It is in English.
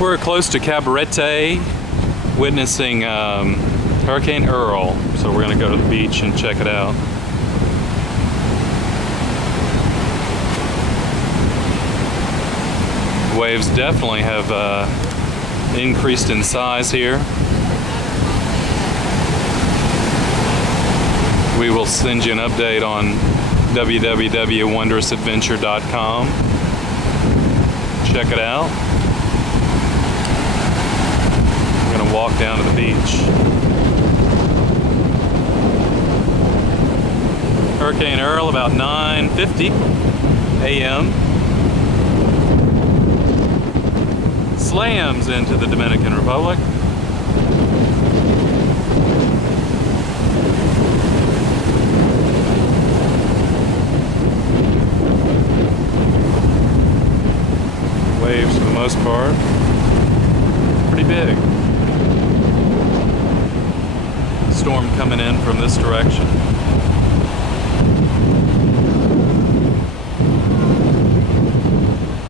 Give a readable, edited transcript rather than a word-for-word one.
We're close to Cabarete, witnessing Hurricane Earl, so we're going to go to the beach and check it out. Waves definitely have increased in size here. We will send you an update on www.wondrousadventure.com. Check it out. I'm going to walk down to the beach. Hurricane Earl about 9:50 a.m. slams into the Dominican Republic. Waves for the most part, pretty big. Storm coming in from this direction.